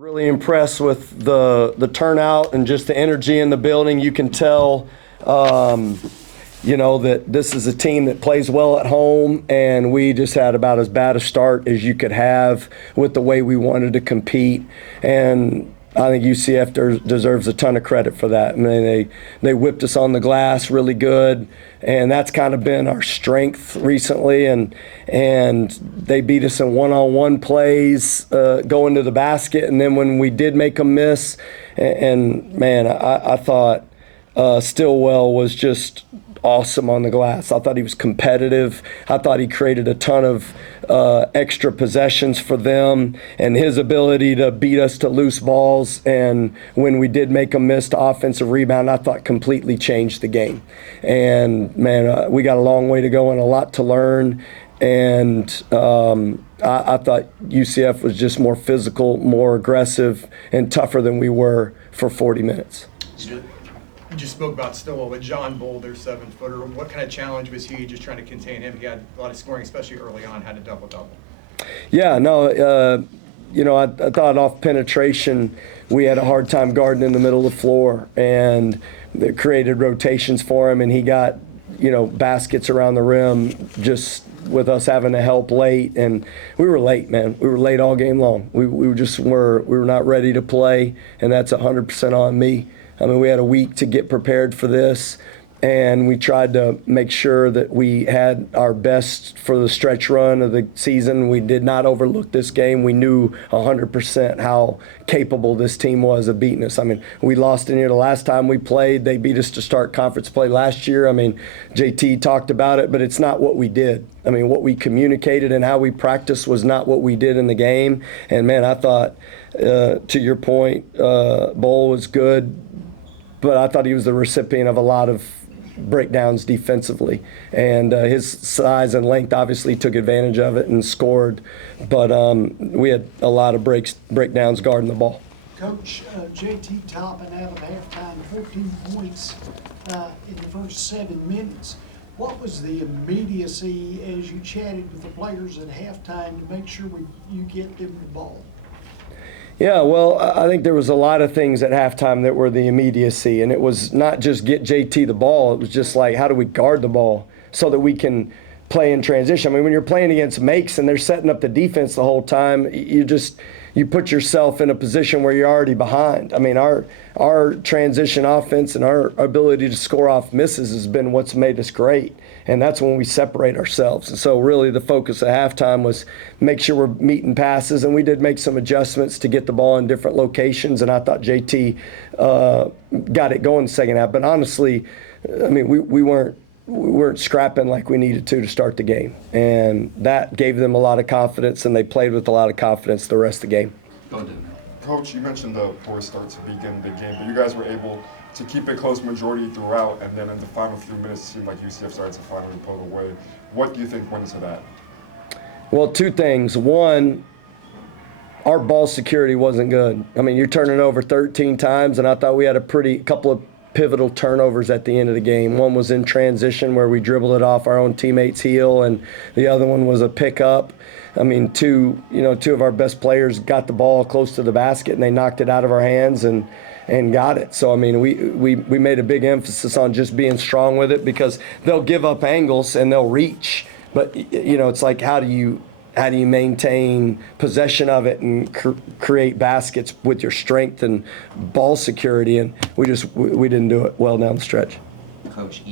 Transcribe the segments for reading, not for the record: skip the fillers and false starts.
Really impressed with the turnout and just the energy in the building. You can tell, that this is a team that plays well at home, and we just had about as bad a start as you could have with the way we wanted to compete. And I think UCF deserves a ton of credit for that. I mean, they whipped us on the glass really good, and that's kind of been our strength recently. And they beat us in one-on-one plays going to the basket, and then when we did make a miss, and man, I thought Stillwell was just awesome on the glass. I thought he was competitive. I thought he created a ton of extra possessions for them, and his ability to beat us to loose balls, and when we did make a missed offensive rebound, I thought completely changed the game. And man, we got a long way to go and a lot to learn. And I thought UCF was just more physical, more aggressive, and tougher than we were for 40 minutes. You just spoke about Stillwell, but John Bull, their 7-footer. What kind of challenge was he just trying to contain him? He had a lot of scoring, especially early on, had a double-double. Yeah, no, I thought off penetration, we had a hard time guarding in the middle of the floor, and it created rotations for him, and he got, baskets around the rim just with us having to help late. And we were late, man. We were late all game long. We were not ready to play, and that's 100% on me. I mean, we had a week to get prepared for this, and we tried to make sure that we had our best for the stretch run of the season. We did not overlook this game. We knew 100% how capable this team was of beating us. I mean, we lost in here the last time we played. They beat us to start conference play last year. I mean, JT talked about it, but it's not what we did. I mean, what we communicated and how we practiced was not what we did in the game. And, man, I thought, to your point, Bowl was good, but I thought he was the recipient of a lot of breakdowns defensively. And his size and length obviously took advantage of it and scored. But we had a lot of breakdowns guarding the ball. Coach, JT topping out of halftime, 14 points in the first 7 minutes. What was the immediacy as you chatted with the players at halftime to make sure you get them the ball? Yeah, well, I think there was a lot of things at halftime that were the immediacy, and it was not just get JT the ball. It was just like, how do we guard the ball so that we can play in transition? I mean, when you're playing against Makes and they're setting up the defense the whole time, you put yourself in a position where you're already behind. I mean, our transition offense and our ability to score off misses has been what's made us great, and that's when we separate ourselves. And so really the focus at halftime was make sure we're meeting passes, and we did make some adjustments to get the ball in different locations, and I thought JT got it going the second half. But honestly, I mean, we weren't scrapping like we needed to start the game, and that gave them a lot of confidence, and they played with a lot of confidence the rest of the game. Coach, you mentioned the poor start to begin the game, but you guys were able to keep it close majority throughout, and then in the final few minutes it seemed like UCF started to finally pull away. What do you think went into that? Well, two things. One, our ball security wasn't good. I mean, you're turning over 13 times, and I thought we had a couple of pivotal turnovers at the end of the game. One was in transition where we dribbled it off our own teammate's heel, and the other one was a pickup. I mean, two of our best players got the ball close to the basket, and they knocked it out of our hands and got it. So, I mean, we made a big emphasis on just being strong with it, because they'll give up angles and they'll reach. But, it's like, how do you maintain possession of it and create baskets with your strength and ball security? And we didn't do it well down the stretch. Coach,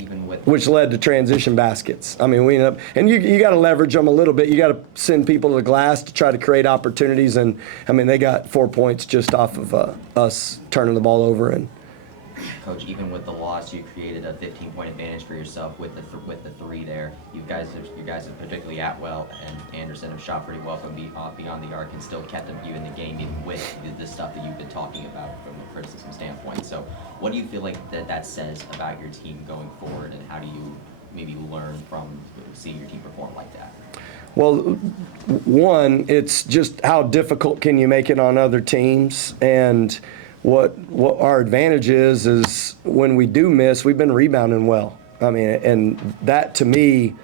which led to transition baskets. I mean, we ended up, and you got to leverage them a little bit. You got to send people to the glass to try to create opportunities. And I mean, they got 4 points just off of us turning the ball over. And Coach, even with the loss, you created a 15-point advantage for yourself with the three there. You guys have particularly Atwell and Anderson have shot pretty well from beyond the arc and still kept you in the game, even with the stuff that you've been talking about from a criticism standpoint. So, what do you feel like that says about your team going forward, and how do you maybe learn from seeing your team perform like that? Well, one, it's just how difficult can you make it on other teams, and what our advantage is when we do miss, we've been rebounding well. I mean, and that to me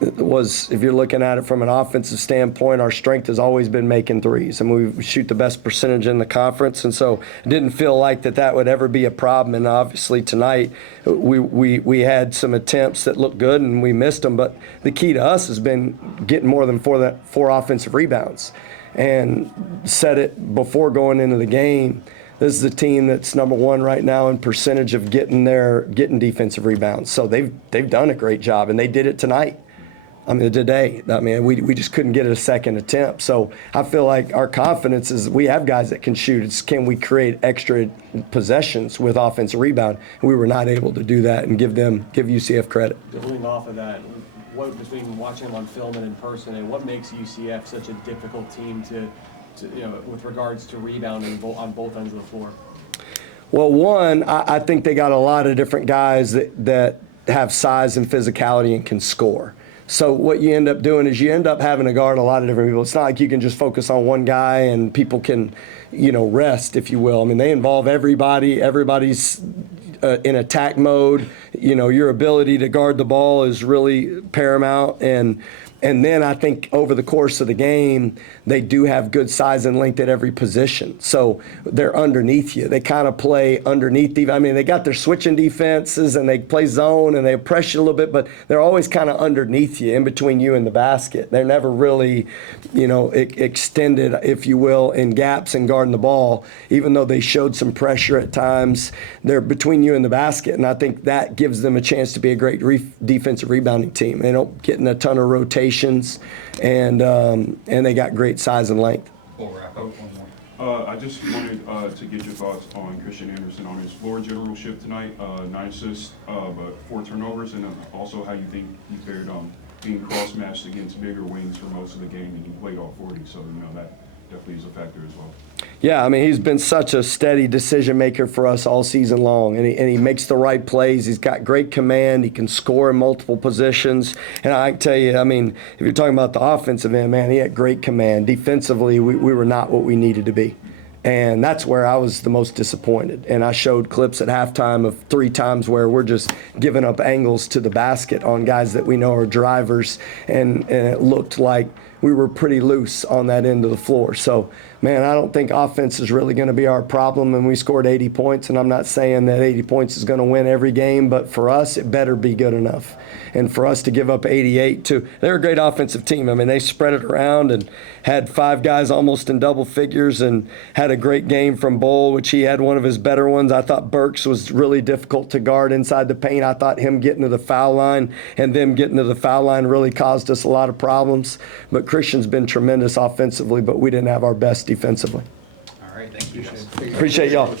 was, if you're looking at it from an offensive standpoint, our strength has always been making threes, and we shoot the best percentage in the conference, and so it didn't feel like that would ever be a problem. And obviously tonight we had some attempts that looked good and we missed them, but the key to us has been getting more than four offensive rebounds. And said it before going into the game, this is a team that's number one right now in percentage of getting defensive rebounds. So they've done a great job, and they did it tonight. I mean, today. I mean, we just couldn't get a second attempt. So I feel like our confidence is we have guys that can shoot. It's can we create extra possessions with offensive rebound? We were not able to do that and give UCF credit. Building off of that, what between watching them on film and in person, and what makes UCF such a difficult team to with regards to rebounding on both ends of the floor? Well, one, I think they got a lot of different guys that have size and physicality and can score. So what you end up doing is you end up having to guard a lot of different people. It's not like you can just focus on one guy and people can, rest, if you will. I mean, they involve everybody. Everybody's in attack mode. Your ability to guard the ball is really paramount. And then I think over the course of the game, they do have good size and length at every position. So they're underneath you. They kind of play underneath. They got their switching defenses and they play zone and they press you a little bit, but they're always kind of underneath you, in between you and the basket. They're never really, extended, if you will, in gaps and guarding the ball. Even though they showed some pressure at times, they're between you and the basket. And I think that gives them a chance to be a great defensive rebounding team. They don't get in a ton of rotation. And they got great size and length. We'll wrap up one more. I just wanted to get your thoughts on Christian Anderson on his floor generalship tonight. 9 assists, but 4 turnovers, and also how you think he fared being cross-matched against bigger wings for most of the game, and he played all 40, so that definitely is a factor as well. Yeah, he's been such a steady decision maker for us all season long, and he makes the right plays. He's got great command. He can score in multiple positions. And I can tell you, if you're talking about the offensive end, man, he had great command. Defensively, we were not what we needed to be. And that's where I was the most disappointed. And I showed clips at halftime of 3 times where we're just giving up angles to the basket on guys that we know are drivers, and it looked like we were pretty loose on that end of the floor. So, man, I don't think offense is really going to be our problem, and we scored 80 points, and I'm not saying that 80 points is going to win every game, but for us, it better be good enough. And for us to give up 88 they're a great offensive team. They spread it around and had 5 guys almost in double figures and had a great game from Bull, which he had one of his better ones. I thought Burks was really difficult to guard inside the paint. I thought him getting to the foul line and them getting to the foul line really caused us a lot of problems. But Christian's been tremendous offensively, but we didn't have our best defensively. All right, thank you. Appreciate y'all.